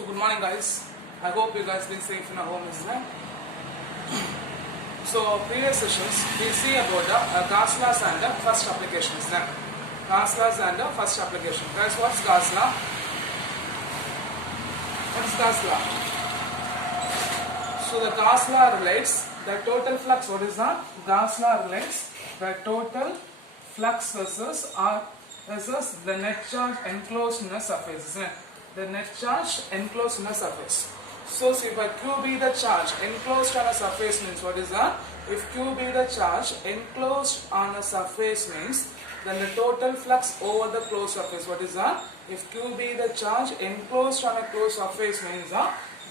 So good morning guys. I hope you guys been safe in your home, isn't it? So previous sessions we see about the Gauss laws and the first application, isn't it? Gauss laws and the first application. Guys, what's Gauss law? What's Gauss law? So the Gauss law relates the total flux. What is that? Gauss law relates the total flux versus the net charge enclosed in a surface, isn't it? The net charge enclosed in a surface. So if Q be the charge enclosed on a surface means what is that? If Q be the charge enclosed on a surface means then the total flux over the closed surface. What is that? If Q be the charge enclosed on a closed surface means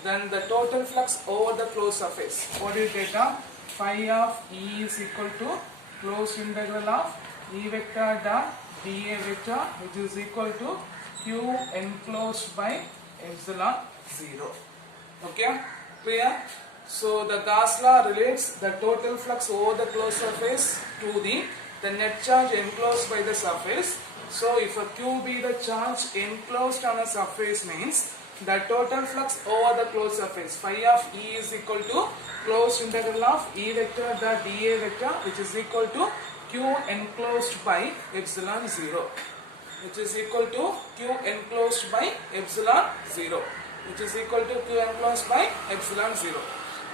then the total flux over the closed surface. What is data? Phi of E is equal to closed integral of E vector dot dA vector, which is equal to Q enclosed by epsilon 0. Okay, clear? So the Gauss law relates the total flux over the closed surface to the net charge enclosed by the surface. So if a Q be the charge enclosed on a surface means the total flux over the closed surface. Phi of E is equal to closed integral of E vector dot dA vector, which is equal to Q enclosed by epsilon 0, which is equal to Q enclosed by epsilon 0, which is equal to Q enclosed by epsilon 0.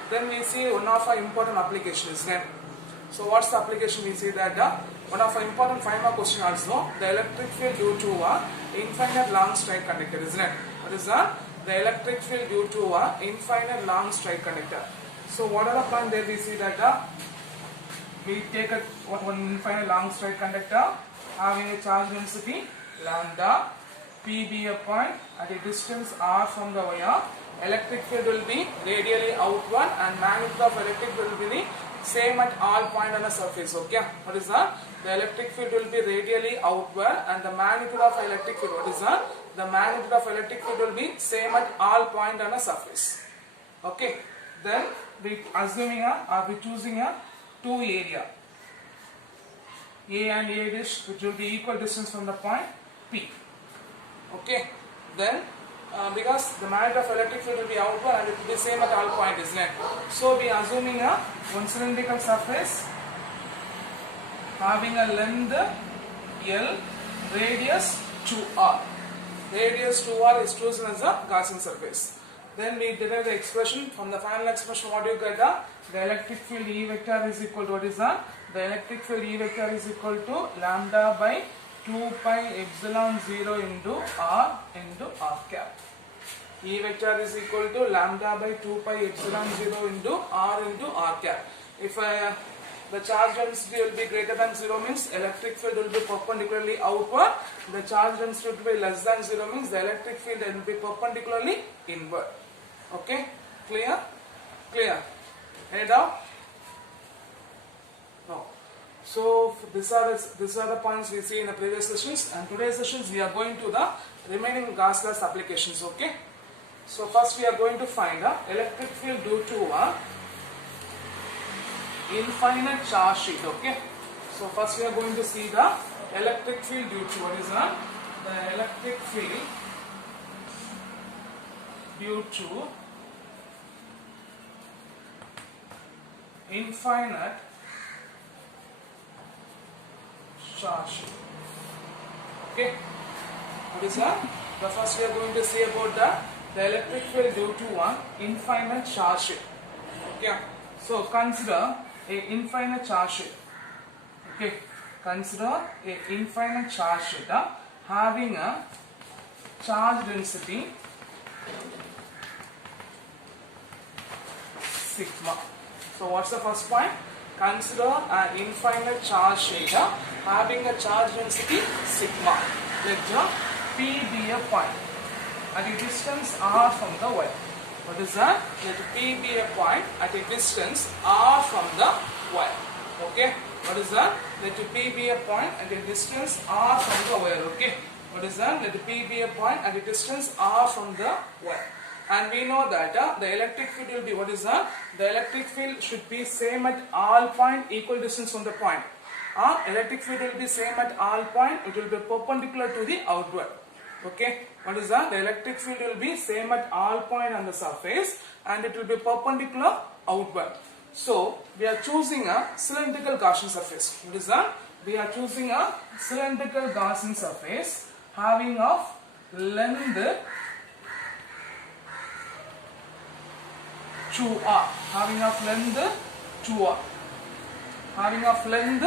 Then we see one of our important applications. So what's the application? We see that one of our important 5 mark question also, the electric field due to infinite long straight conductor, isn't it? What is that? The electric field due to infinite long straight conductor. So what are the point there? We see that we take one infinite long straight conductor having a charge density lambda, P be a point at a distance r from the wire. Electric field will be radially outward and magnitude of electric field will be the same at all point on a surface. Okay, what is that? The electric field will be radially outward and the magnitude of electric field, what is that? The magnitude of electric field will be same at all point on a surface. Okay, then we assuming we choosing a 2 area, A and A dash, which will be equal distance from the point P. Okay, then because the magnitude of electric field will be outward and it will be same at all point, isn't it? So we are assuming one cylindrical surface having a length L, radius 2r. Radius 2r is chosen as a Gaussian surface. Then we derive the expression. From the final expression, what you get? The electric field E vector is equal to what is that? The electric field E vector is equal to lambda by 2 pi epsilon 0 into r cap. E vector is equal to lambda by 2 pi epsilon 0 into r cap. If the charge density will be greater than 0 means electric field will be perpendicularly outward. The charge density will be less than 0 means the electric field will be perpendicularly inward. Okay, clear? Clear? Any doubt? No. So these are the points we see in the previous sessions, and today's sessions we are going to the remaining Gauss law applications. Okay. So first we are going to find electric field due to infinite charge sheet. Okay. So first we are going to see the electric field due to what is the electric field due to infinite charge sheet. Okay. What is that? The first we are going to see about the electric field due to infinite charge sheet. Okay. So consider a infinite charge sheet. Okay. Consider a infinite charge sheet having a charge density sigma. So what's the first point? Consider an infinite charge sheet having a charge density sigma. Let P be a point at a distance r from the wire. What is that? Let P be a point at a distance r from the wire. Okay. What is that? Let P be a point at a distance r from the wire. Okay. What is that? Let P be a point at a distance r from the wire. And we know that the electric field will be, what is that? The electric field should be same at all point, equal distance from the point. Electric field will be same at all point, it will be perpendicular to the outward. Okay, what is that? The electric field will be same at all point on the surface and it will be perpendicular outward. So we are choosing a cylindrical Gaussian surface. What is that? We are choosing a cylindrical Gaussian surface having of length 2r, having of length 2r, having of length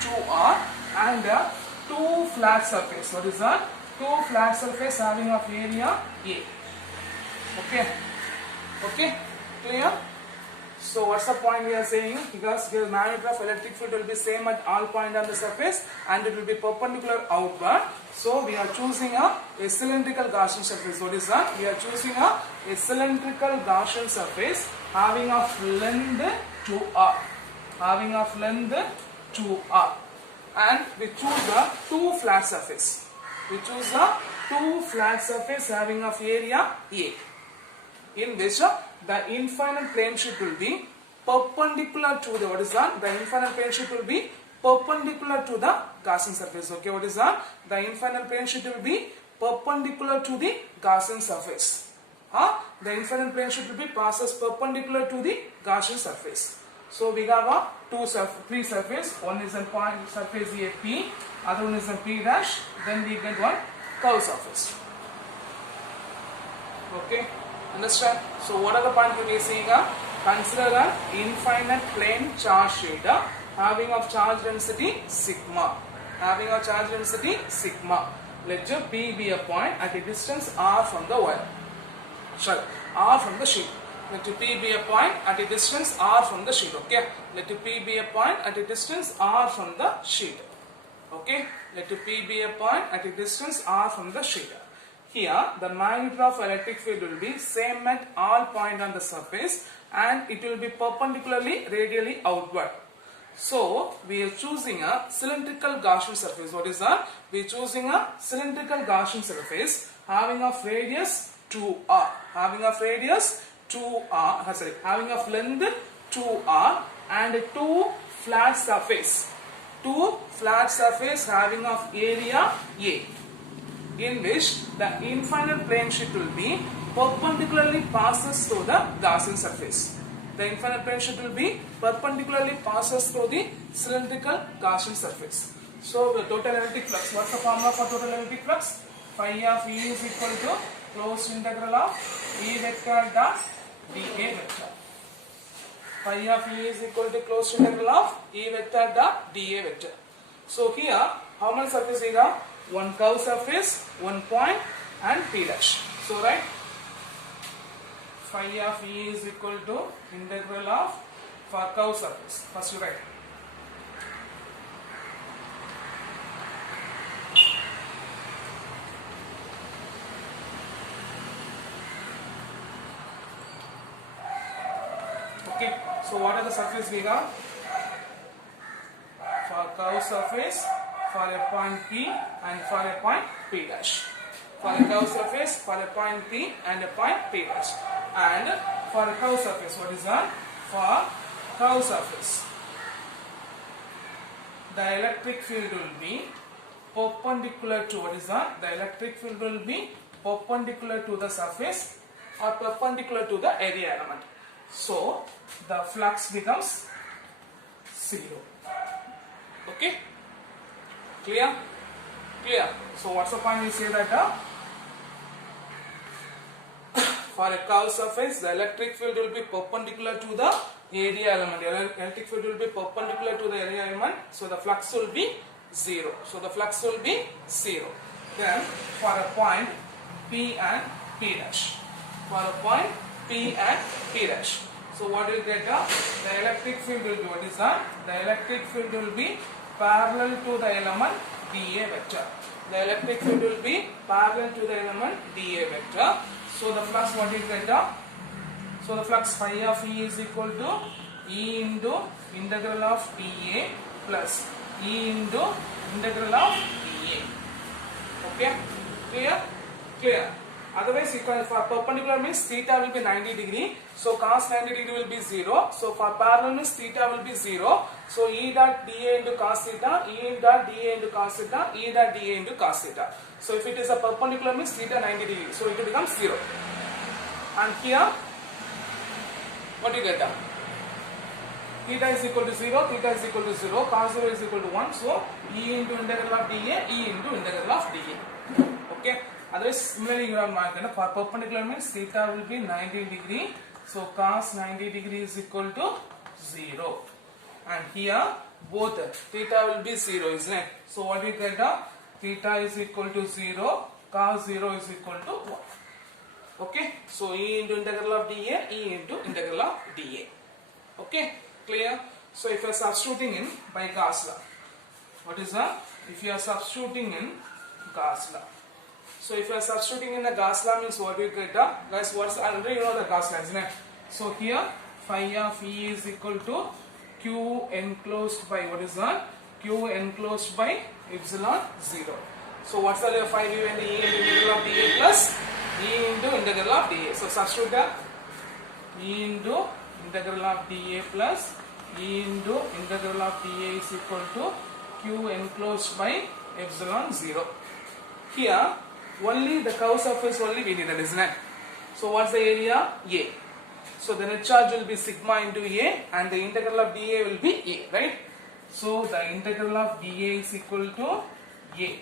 2r and a 2 flat surface. What is that? 2 flat surface having of area A. Okay, okay, clear? So what's the point we are saying? Because the magnitude of electric field will be same at all point on the surface and it will be perpendicular outward. So we are choosing a cylindrical Gaussian surface. What is that? We are choosing a cylindrical Gaussian surface having of length 2r, having of length 2r, and we choose a 2 flat surface. We choose a 2 flat surface having of area A, in which the infinite plane sheet will be perpendicular to the, what is that? The infinite plane sheet will be perpendicular to the Gaussian surface. Okay, what is that? The infinite plane sheet will be perpendicular to the Gaussian surface. The infinite plane sheet will be passes perpendicular to the Gaussian surface. So we have a three surface. One is a point surface A P, other one is a P dash. Then we get one curve surface. Okay, understand? So what are the points we are seeing? Consider an infinite plane charge sheet having of charge density sigma, having a charge density sigma. Let P be a point at a distance r from the wire. Sorry, r from the sheet. Let P be a point at a distance r from the sheet. Okay, let P be a point at a distance r from the sheet. Okay, let P be a point at a distance r from the sheet. Here the magnitude of electric field will be same at all point on the surface and it will be perpendicularly radially outward. So we are choosing a cylindrical Gaussian surface. What is that? We are choosing a cylindrical Gaussian surface having of radius 2r, having of radius 2r, sorry, having of length 2r and 2 flat surface, 2 flat surface having of area A, in which the infinite plane sheet will be perpendicularly passes through the Gaussian surface. The infinite plane sheet will be perpendicularly passes through the cylindrical Gaussian surface. So the total electric flux, what's the formula for total electric flux? Phi of E is equal to closed integral of E vector dot dA vector. Phi of E is equal to closed integral of E vector dot dA vector. So here, how many surfaces we have? One curve surface, one point and P dash. So right, phi of E is equal to integral of for curve surface. First you write. Okay, so what are the surface we have? For curve surface, for a point P and for a point P dash. For a curve surface, for a point P and a point P dash. And for a curve surface, what is that? For curve surface, the electric field will be perpendicular to, what is that? The electric field will be perpendicular to the surface or perpendicular to the area element. So the flux becomes 0. Okay? Clear? Clear. So what's the point we say that for a curved surface, the electric field will be perpendicular to the area element. The electric field will be perpendicular to the area element. So the flux will be 0. So the flux will be 0. Then for a point P and P dash. For a point P and P dash. So what will get? The electric field will be, what is that? The electric field will be parallel to the element dA vector. The electric field will be parallel to the element dA vector. So the flux, what is that? So the flux phi of E is equal to E into integral of dA plus E into integral of dA. Okay? Clear? Clear. Otherwise, you can, for perpendicular means theta will be 90 degree. So cos 90 degree will be 0. So for parallel means theta will be 0. So E dot dA into cos theta, E dot dA into cos theta, E dot dA into cos theta. So if it is a perpendicular means theta 90 degree. So it becomes 0. And here, what do you get? Theta is equal to 0, theta is equal to 0, cos 0 is equal to 1. So E into integral of dA, E into integral of dA. Okay. Otherwise, similarly, you have marked for perpendicular means theta will be 90 degree. So cos 90 degree is equal to 0. And here both theta will be 0, isn't it? So what we get? Theta is equal to 0, cos 0 is equal to 1. Okay. So E into integral of dA, E into integral of dA. Okay. Clear? So if you are substituting in by Gauss law, what is that? If you are substituting in Gauss law. So if you are substituting in the Gauss law means what we get? Guys, what's already you know the Gauss law, isn't it? So here phi of E is equal to Q enclosed by what is that? Q enclosed by epsilon 0. So what's the phi given? E into integral of dA plus E into integral of dA. So substitute that E into integral of dA plus E into integral of dA is equal to Q enclosed by epsilon 0. Here only the curve surface only we needed, isn't it? So what's the area? A. So the net charge will be sigma into A and the integral of dA will be A, right? So the integral of dA is equal to A.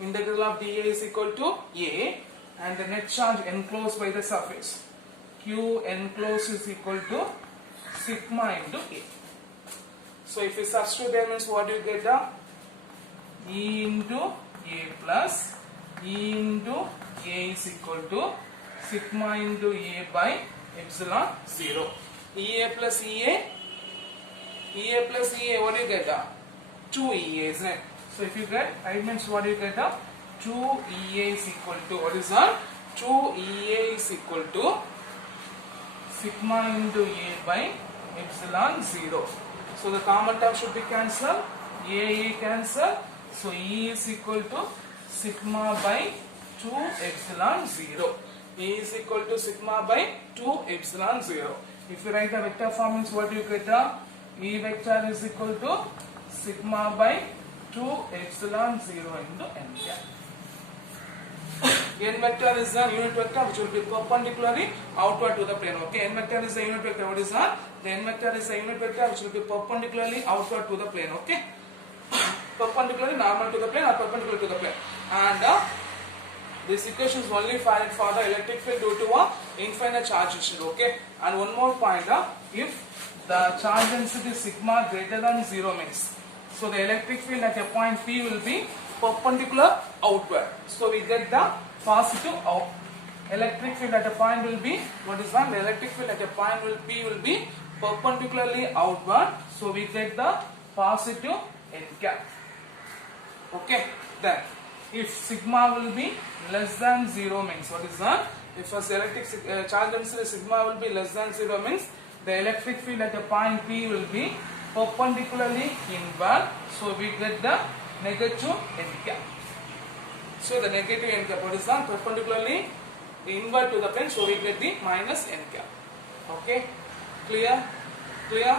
Integral of dA is equal to A and the net charge enclosed by the surface Q enclosed is equal to sigma into A. So if you substitute there means what you get? E into A plus E into A is equal to sigma into A by epsilon 0. EA plus EA, EA plus EA, what do you get? 2EA, isn't it? So if you get, I means what do you get? 2EA is equal to, what is that? 2EA is equal to sigma into A by epsilon 0. So the common term should be cancelled, A cancel, so E is equal to sigma by 2 epsilon 0. E is equal to sigma by 2 epsilon 0. If you write the vector form means what you get? E vector is equal to sigma by 2 epsilon 0 into n cap. N vector is the unit vector which will be perpendicularly outward to the plane. Okay, n vector is the unit vector. What is that? The n vector is the unit vector which will be perpendicularly outward to the plane. Okay, perpendicularly normal to the plane or perpendicular to the plane. And this equation is only valid for the electric field due to a infinite charge issue. Okay, and one more point: if the charge density sigma greater than 0 means, so the electric field at a point P will be perpendicular outward. So we get the positive out. Electric field at a point will be, what is that? The electric field at a point will P will be perpendicularly outward. So we get the positive n cap. Okay, then if sigma will be less than 0 means, what is that? If a electric charge density sigma will be less than 0 means the electric field at a point P will be perpendicularly inward. So we get the negative n cap. So the negative n cap, what is that? Perpendicularly inward to the plane. So we get the minus n cap. Okay, clear? Clear?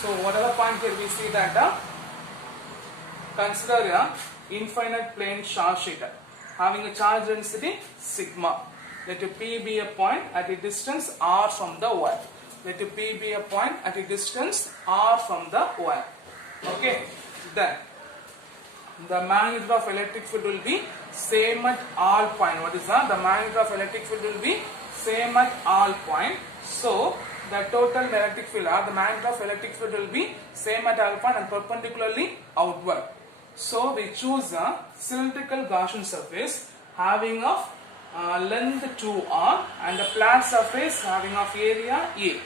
So whatever point here we see that consider a infinite plane charge sheet having a charge density sigma. Let P be a point at a distance r from the wire. Let P be a point at a distance r from the wire. Okay, then the magnitude of electric field will be same at all point. What is that? The magnitude of electric field will be same at all point. So the total electric field or the magnitude of electric field will be same at all point and perpendicularly outward. So we choose a cylindrical Gaussian surface having of length 2r and a flat surface having of area A,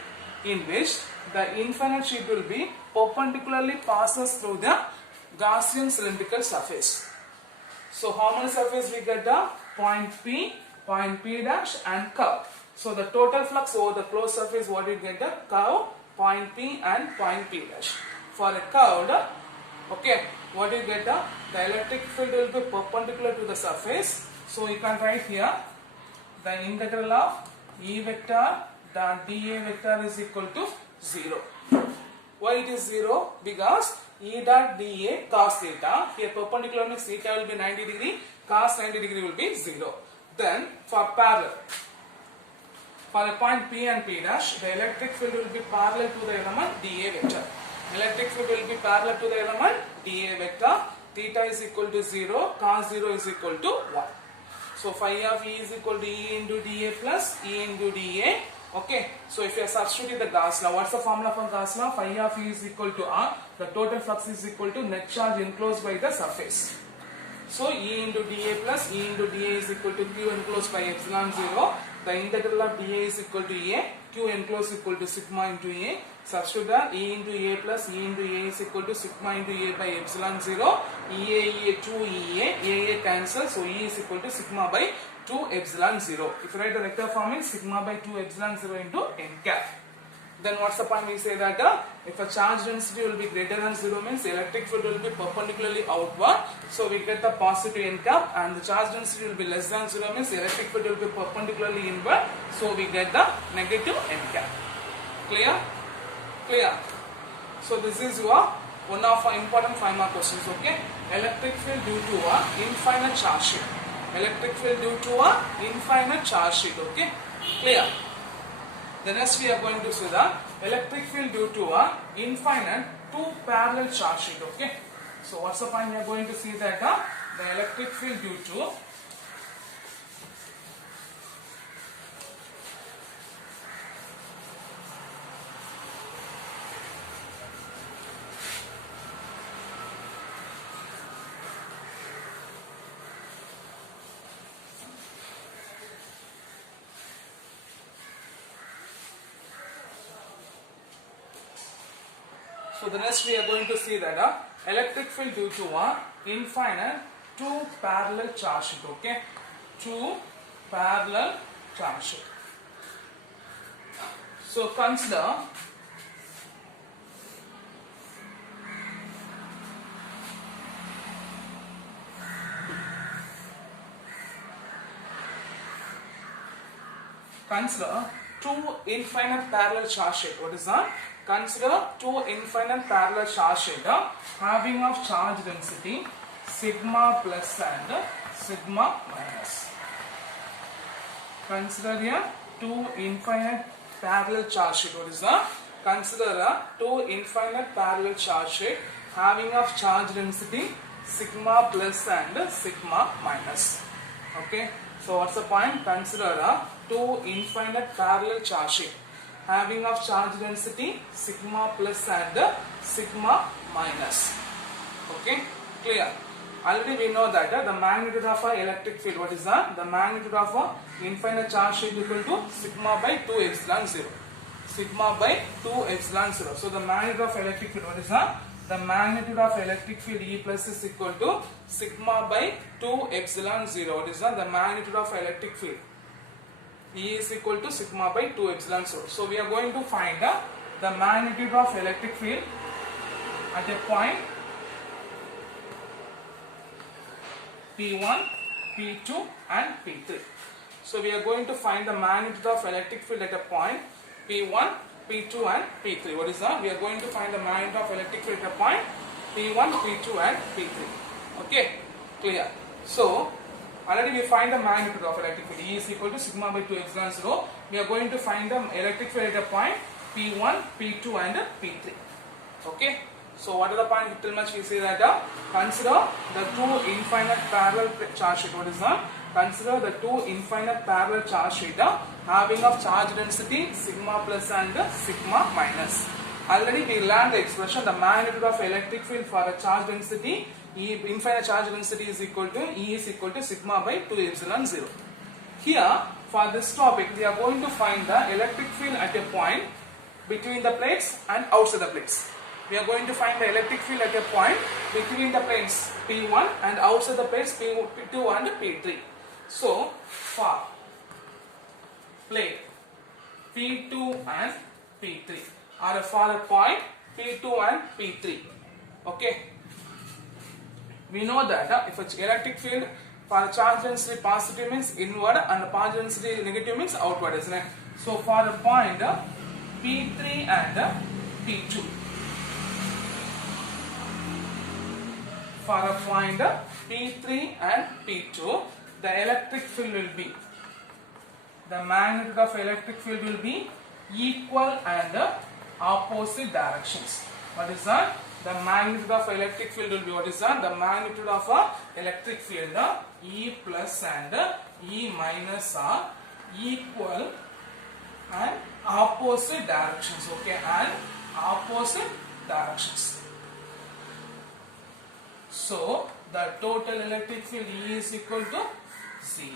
in which the infinite sheet will be perpendicularly passes through the Gaussian cylindrical surface. So how many surface we get? Point P dash and curve. So the total flux over the closed surface, what you get? Curve, point P and point P dash. For a curved, okay, what you get? The electric field will be perpendicular to the surface. So you can write here the integral of E vector dot dA vector is equal to 0. Why it is 0? Because E dot dA cos theta, here perpendicular means theta will be 90 degree, cos 90 degree will be 0. Then for parallel, for the point P and P dash, the electric field will be parallel to the element dA vector. Electric field will be parallel to the element dA vector. Theta is equal to 0, cos 0 is equal to 1. So phi of E is equal to E into dA plus E into dA. Okay, so if you substitute the Gauss law, what's the formula for Gauss law? Phi of E is equal to R. The total flux is equal to net charge enclosed by the surface. So E into dA plus E into dA is equal to Q enclosed by epsilon 0. The integral of dA is equal to A. Q enclosed is equal to sigma into A. Substitute that E into A plus E into A is equal to sigma into A by epsilon 0. EA 2 EA cancel. So E is equal to sigma by 2 epsilon 0. If you write the vector form in sigma by 2 epsilon 0 into n cap. Then what's the point? We say that if a charge density will be greater than 0 means electric field will be perpendicularly outward. So we get the positive n cap, and the charge density will be less than 0 means electric field will be perpendicularly inward. So we get the negative n cap. Clear? Clear? So this is your one of our important 5 mark questions. Okay? Electric field due to a infinite charge sheet. Electric field due to a infinite charge sheet. Okay? Clear? The next we are going to see the electric field due to a infinite 2 parallel charge sheet. Okay? So what's the point? We are going to see that the electric field due to So the next we are going to see that electric field due to a infinite 2 parallel charge sheet. Okay, 2 parallel charge sheet. So consider two infinite parallel charge sheet. What is that? Consider two infinite parallel charge sheet having of charge density sigma plus and sigma minus. Consider here two infinite parallel charge sheet. What is that? Consider two infinite parallel charge sheet having of charge density sigma plus and sigma minus. Okay. So what's the point? Consider two infinite parallel charge sheet having of charge density sigma plus and sigma minus. Okay, clear? Already we know that the magnitude of a electric field, what is that? The magnitude of a infinite charge sheet equal to sigma by 2 epsilon 0. Sigma by 2 epsilon 0. So the magnitude of electric field, what is that? The magnitude of electric field E plus is equal to sigma by 2 epsilon 0. What is that? The magnitude of electric field E is equal to sigma by 2 epsilon 0. So we are going to find the magnitude of electric field at a point P1, P2 and P3. So we are going to find the magnitude of electric field at a point P1, P2 and P3. What is that? We are going to find the magnitude of electric field at a point P1, P2 and P3. Okay, clear? So already we find the magnitude of electric field E is equal to sigma by 2 epsilon 0. We are going to find the electric field at a point P1, P2 and P3. Okay. So what are the point? Till much we say that consider the two infinite parallel charge sheet. What is that? Consider the two infinite parallel charge sheet having of charge density sigma plus and sigma minus. Already we learned the expression, the magnitude of electric field for a charge density E, infinite charge density is equal to E is equal to sigma by 2 epsilon 0. Here for this topic we are going to find the electric field at a point between the plates and outside the plates. We are going to find the electric field at a point between the plates P1 and outside the plates P2 and P3. So for plate P2 and P3 or for a point P2 and P3. Okay. We know that if an electric field For charge density positive means inward and charge density negative means outward, isn't it? So for a point P3 and P2. For a point P3 and P2, the electric field will be, the magnitude of electric field will be equal and opposite directions. What is that? The magnitude of electric field will be, what is that? The magnitude of electric field, E plus and E minus are equal and opposite directions. Okay, and opposite directions. So the total electric field E is equal to 0.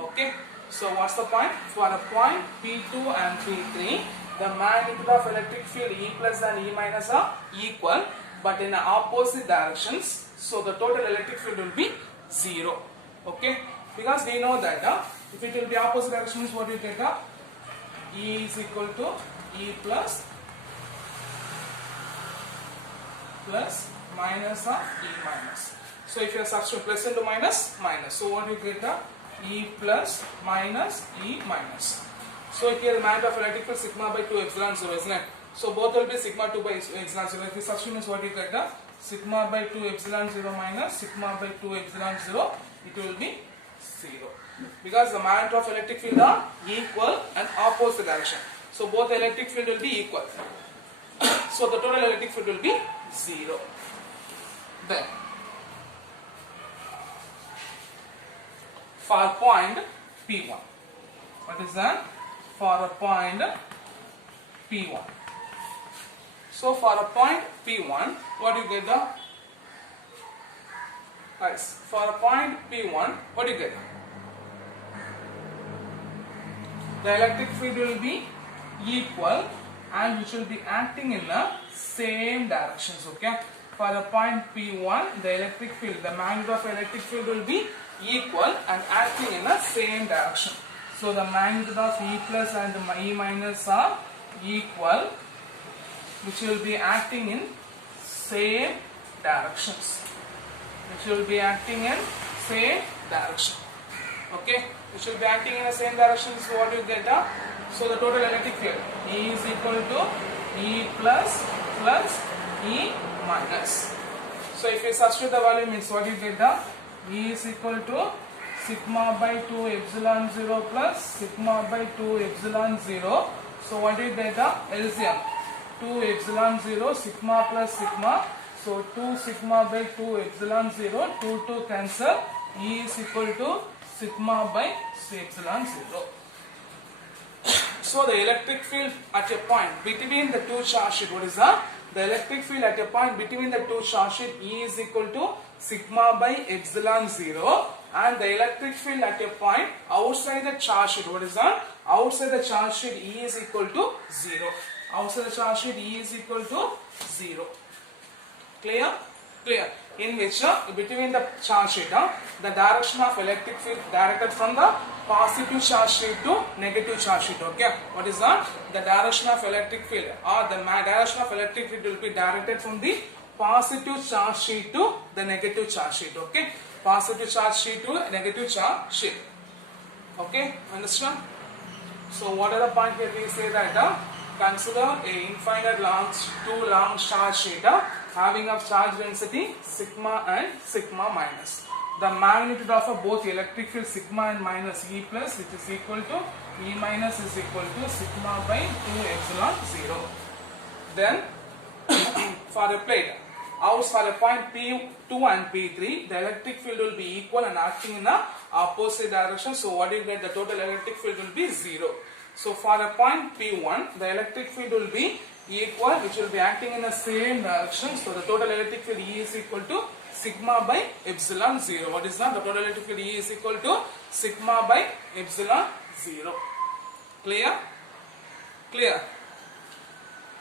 Okay. So what's the point? For a point P2 and P3, the magnitude of electric field E plus and E minus are equal, but in opposite directions. So the total electric field will be 0. Okay? Because we know that if it will be opposite directions, what you get? E is equal to E plus minus of E minus. So if you are substituting plus into minus, minus. So what you get? E plus minus E minus. So here the magnitude of electric field sigma by 2 epsilon 0, isn't it? So both will be sigma 2 by epsilon 0. If you substitute means what you get? Sigma by 2 epsilon 0 minus sigma by 2 epsilon 0, it will be 0. Because the magnitude of electric field are equal and opposite direction. So both the electric field will be equal. So the total electric field will be 0. Then for point P1. What is that? For a point P1. So for a point P1, what do you get? Guys, for a point P1, what do you get? The electric field will be equal and which will be acting in the same directions. Okay. For the point P1, the electric field, the magnitude of electric field will be equal and acting in the same direction. So the magnitude of E plus and E minus are equal, which will be acting in same directions. Which will be acting in same direction. Okay, which will be acting in the same direction. So what do you get? So the total electric field E is equal to E plus E minus. So if you substitute the value, means what you get? E is equal to sigma by 2 epsilon 0 plus sigma by 2 epsilon 0. So what do you get? LCM 2 epsilon 0 sigma plus sigma. So 2 sigma by 2 epsilon 0, 2 cancel. E is equal to sigma by epsilon 0. So the electric field at a point between the two charge sheet, what is that? The electric field at a point between the two charge sheet, E is equal to sigma by epsilon 0, and the electric field at a point outside the charge sheet, what is that? Outside the charge sheet, E is equal to 0. Outside the charge sheet, E is equal to 0. Clear? Clear. In which between the charge sheet, the direction of electric field directed from the positive charge sheet to negative charge sheet. Okay, what is that? The direction of electric field or the direction of electric field will be directed from the positive charge sheet to the negative charge sheet. Okay, positive charge sheet to negative charge sheet. Okay, understand? So what are the point here? We say that consider a infinite two long charge sheet having a charge density sigma and sigma minus. The magnitude of both electric field sigma and minus E plus, which is equal to E minus is equal to sigma by 2 epsilon 0. Then for a plate, out for a point P2 and P3, the electric field will be equal and acting in the opposite direction. So what do you get? The total electric field will be 0. So for a point P1, the electric field will be equal, which will be acting in the same direction. So the total electric field E is equal to sigma by epsilon 0. What is that? The total electric field E is equal to sigma by epsilon 0. Clear? Clear?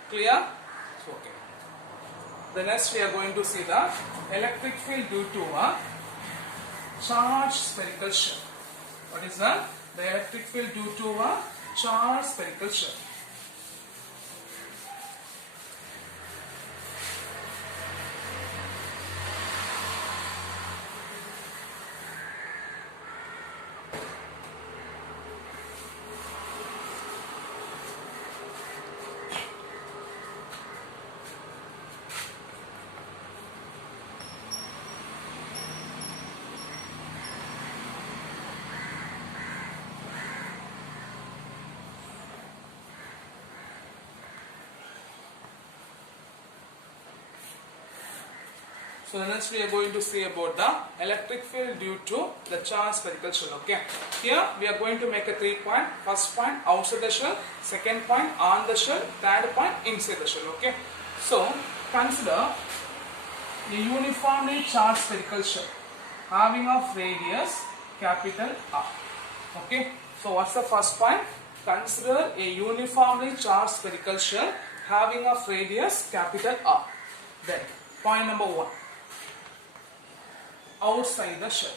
Clear? So, okay. The next we are going to see the electric field due to a charged spherical shell. What is that? The electric field due to a charged spherical shell. So next we are going to see about the electric field due to the charged spherical shell. Okay. Here we are going to make a 3 point. First point outside the shell, second point on the shell, third point inside the shell. Okay. So consider a uniformly charged spherical shell having of radius capital R. Okay. So what's the first point? Consider a uniformly charged spherical shell having of radius capital R. Then point number 1. Outside the shell.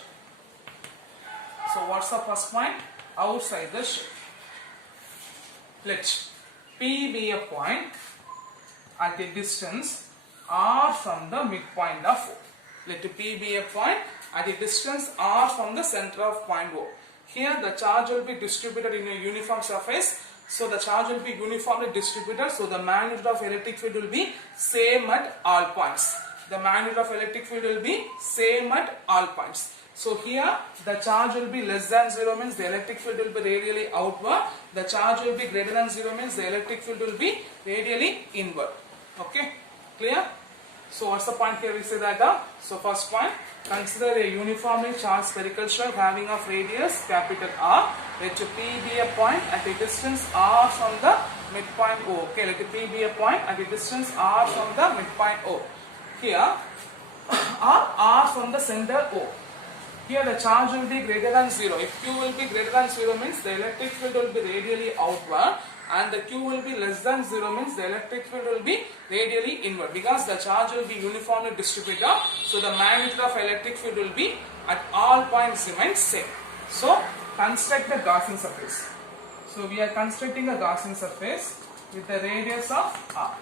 So what's the first point? Outside the shell. Let P be a point at a distance R from the midpoint of O. Let P be a point at a distance R from the center of point O. Here the charge will be distributed in a uniform surface. So the charge will be uniformly distributed. So the magnitude of electric field will be same at all points. The magnitude of electric field will be same at all points. So here the charge will be less than 0 means the electric field will be radially outward. The charge will be greater than 0 means the electric field will be radially inward. Okay, clear? So what's the point here? We say that so first point, consider a uniformly charged spherical shell having of radius capital R. Let P be a point at a distance R from the midpoint O. Okay, let P be a point at a distance R from the midpoint O. Here R from the center O. Here the charge will be greater than 0. If Q will be greater than 0 means the electric field will be radially outward, and the Q will be less than 0 means the electric field will be radially inward, because the charge will be uniformly distributed. So the magnitude of electric field will be at all points remains same. So construct the Gaussian surface. So we are constructing a Gaussian surface with the radius of R.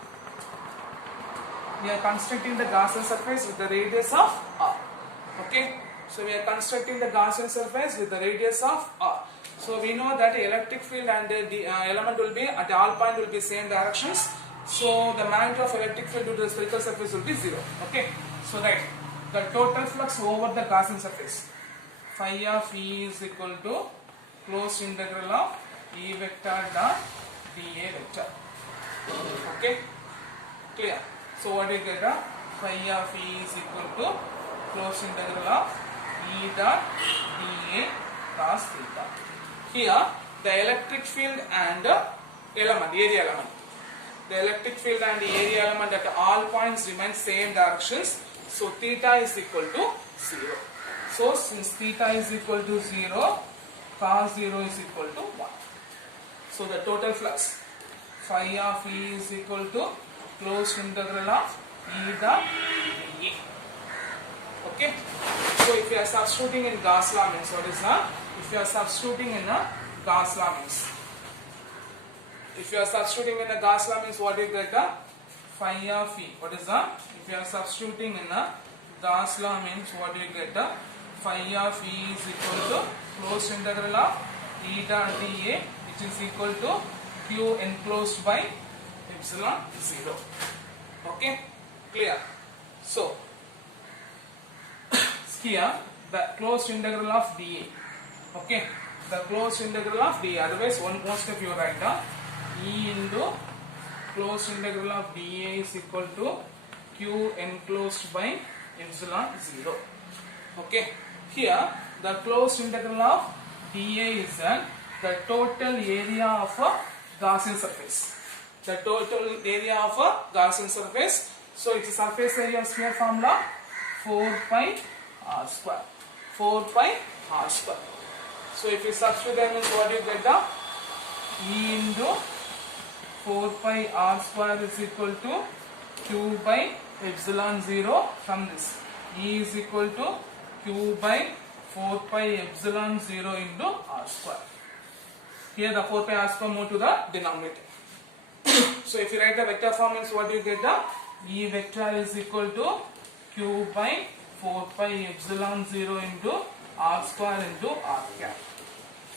We are constructing the Gaussian surface with the radius of R. Okay. So we are constructing the Gaussian surface with the radius of R. So we know that the electric field and the element will be at all point will be same directions. So the magnitude of electric field due to the spherical surface will be 0. Okay. So right, the total flux over the Gaussian surface, phi of E is equal to closed integral of E vector dot dA vector. Okay. Clear. So what do you get? Phi of E is equal to closed integral of E dot dA cos theta. Here the electric field and element, area element. The electric field and the area element at all points remain same directions. So theta is equal to 0. So since theta is equal to 0, cos 0 is equal to 1. So the total flux phi of E is equal to closed integral of E dot dA. Okay. So if you are substituting in Gauss law means what is that? If you are substituting in a Gauss law means, if you are substituting in a Gauss law means what do you get? Phi of E. What is that? If you are substituting in a Gauss law means what do you get? Phi of E is equal to closed integral of E dot dA, which is equal to Q enclosed by epsilon 0. Okay, clear? So here the closed integral of dA. Okay, the closed integral of dA. Otherwise, most of you write down E into closed integral of dA is equal to Q enclosed by epsilon 0. Okay, here the closed integral of dA is the total area of a Gaussian surface. The total area of a Gaussian surface. So it's a surface area sphere formula 4 pi R square. 4 pi R square. So if you substitute that means what you get? E into 4 pi R square is equal to Q by epsilon 0 from this. E is equal to Q by 4 pi epsilon 0 into R square. Here the 4 pi R square move to the denominator. So if you write the vector form means what you get? E vector is equal to Q by 4 pi epsilon 0 into R square into R cap.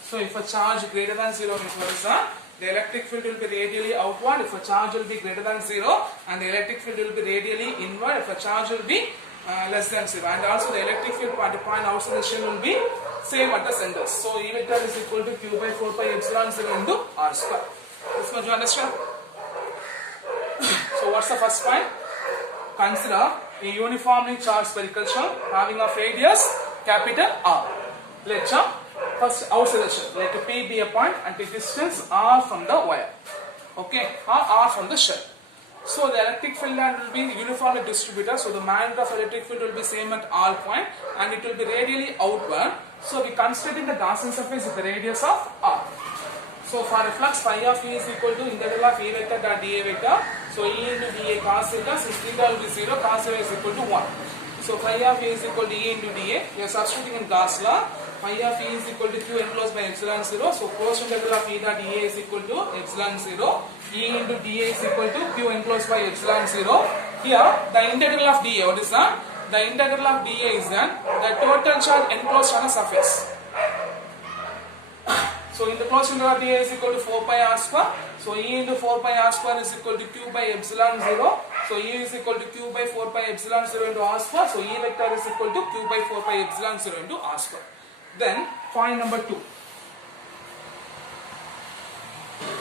So if a charge greater than 0 means what is that? The electric field will be radially outward if a charge will be greater than 0, and the electric field will be radially inward if a charge will be less than 0. And also the electric field at the point outside the shell will be same at the centers. So E vector is equal to Q by 4 pi epsilon 0 into R square. This much you understand? So what's the first point? Consider a uniformly charged spherical shell having a radius capital R. Let first outside the shell, let P be a point and the distance R from the wire. Okay, R from the shell. So the electric field line will be uniformly distributed. So the magnitude of electric field will be same at all point and it will be radially outward. So we considering the Gaussian surface with the radius of R. So for a flux, phi of E is equal to integral of E vector dot dA vector. So E into dA cos theta, since theta will be 0, cos theta is equal to 1. So phi of E is equal to E into dA. We are substituting in Gauss law. Phi of E is equal to Q enclosed by epsilon 0. So closed integral of E dot dA is equal to epsilon 0. E into dA is equal to Q enclosed by epsilon 0. Here, the integral of dA, what is that? The integral of dA is that the total charge enclosed on a surface. So in the closed integral of dA is equal to 4 pi r square. So E into 4 pi r square is equal to Q by epsilon 0. So E is equal to Q by 4 pi epsilon 0 into r square. So E vector is equal to Q by 4 pi epsilon 0 into r square. Then point number 2.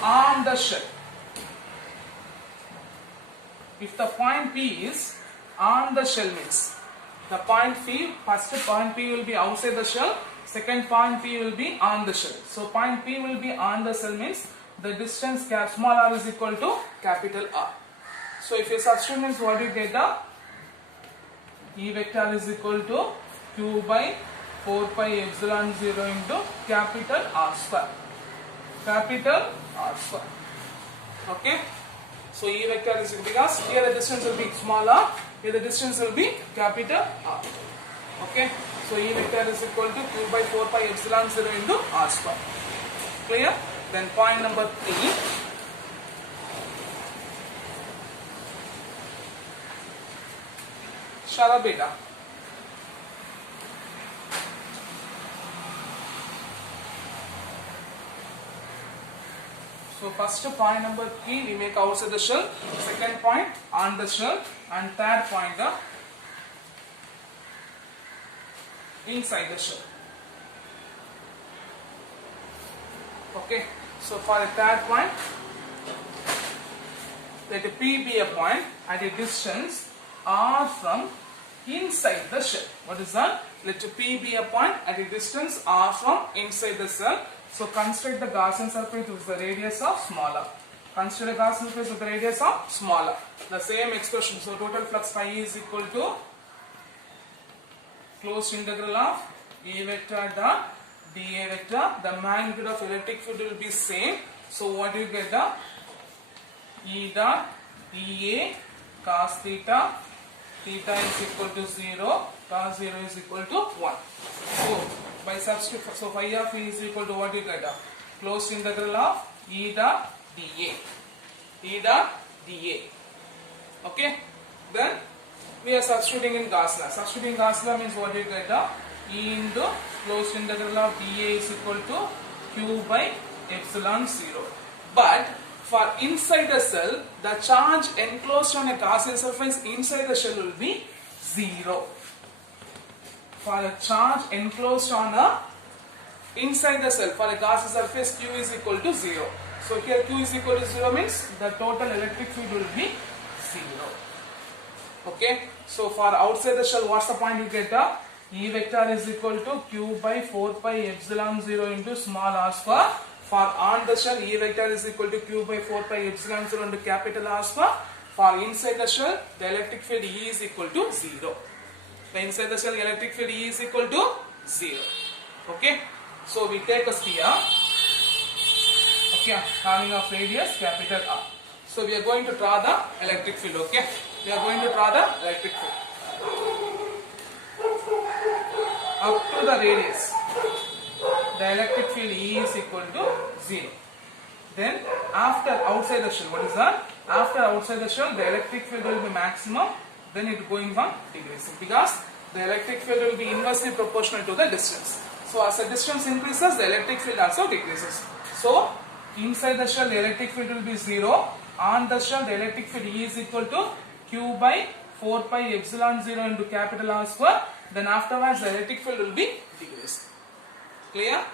On the shell. If the point P is on the shell means the point P, first point P will be outside the shell, second point P will be on the shell. So point P will be on the shell means the distance small r is equal to capital R. So if you substitute means what you get, the E vector is equal to Q by 4 pi epsilon 0 into capital R square. Capital R square. Okay. So E vector is because here the distance will be smaller, here the distance will be capital R. Okay. So E vector is equal to Q by 4 pi epsilon 0 into R square. Clear? Then point number 3. Shara beta. So first point number 3 we make outside the shell, second point on the shell, and third point inside the shell. Okay, so for the third point, let P be a point at a distance R from inside the shell. What is that? Let P be a point at a distance R from inside the shell. So consider the Gaussian surface with the radius of smaller. Consider the Gaussian surface with the radius of smaller. The same expression. So total flux phi is equal to closed integral of E vector dot dA vector. The magnitude of electric field will be same. So what do you get? The E dot dA cos theta. Theta is equal to 0. Cos 0 is equal to 1. So by substitute, so phi of E is equal to what you get? Closed integral of E dot dA. E dot dA. Okay. Then we are substituting in Gauss law. Substituting Gauss law means what you get? E into closed integral of dA is equal to Q by epsilon 0. But for inside the cell, the charge enclosed on a Gaussian surface inside the shell will be 0. For a charge enclosed on a inside the cell, for a Gaussian surface, Q is equal to 0. So here Q is equal to 0 means the total electric field will be 0. Okay. So for outside the shell, what's the point you get? E vector is equal to Q by 4 pi epsilon 0 into small r square. For on the shell, E vector is equal to Q by 4 pi epsilon 0 into capital R square. For inside the shell, the electric field E is equal to 0. The inside the shell, electric field E is equal to 0. Okay. So we take a sphere. Okay, having a radius capital R. So we are going to draw the electric field. Okay. We are going to draw the electric field. Up to the radius, the electric field E is equal to 0. Then after outside the shell, what is that? After outside the shell, the electric field will be maximum. Then it going on decreasing because the electric field will be inversely proportional to the distance. So as the distance increases, the electric field also decreases. So inside the shell, the electric field will be 0. On the shell, the electric field E is equal to Q by 4 pi epsilon 0 into capital R square. Then afterwards, the electric field will be decreased. Clear?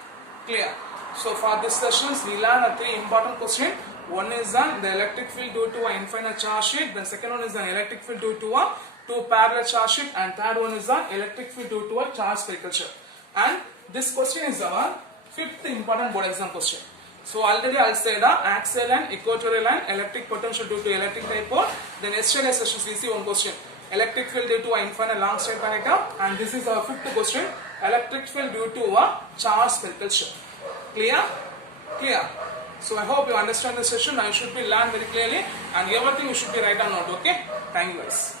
Clear. So for this sessions, we learn 3 important questions. One is the electric field due to an infinite charge sheet. The second one is the electric field due to a to parallel charge shift, and third one is the electric field due to a charge spherical shift. And this question is our fifth important board exam question. So already I'll say the axial and equatorial and electric potential due to electric dipole. Then yesterday session we see one question, electric field due to an infinite long straight connector, and this is our fifth question, electric field due to a charge spherical shift. Clear? Clear. So I hope you understand the session. Now you should be learned very clearly, and everything you should be write down note. Okay? Thank you guys.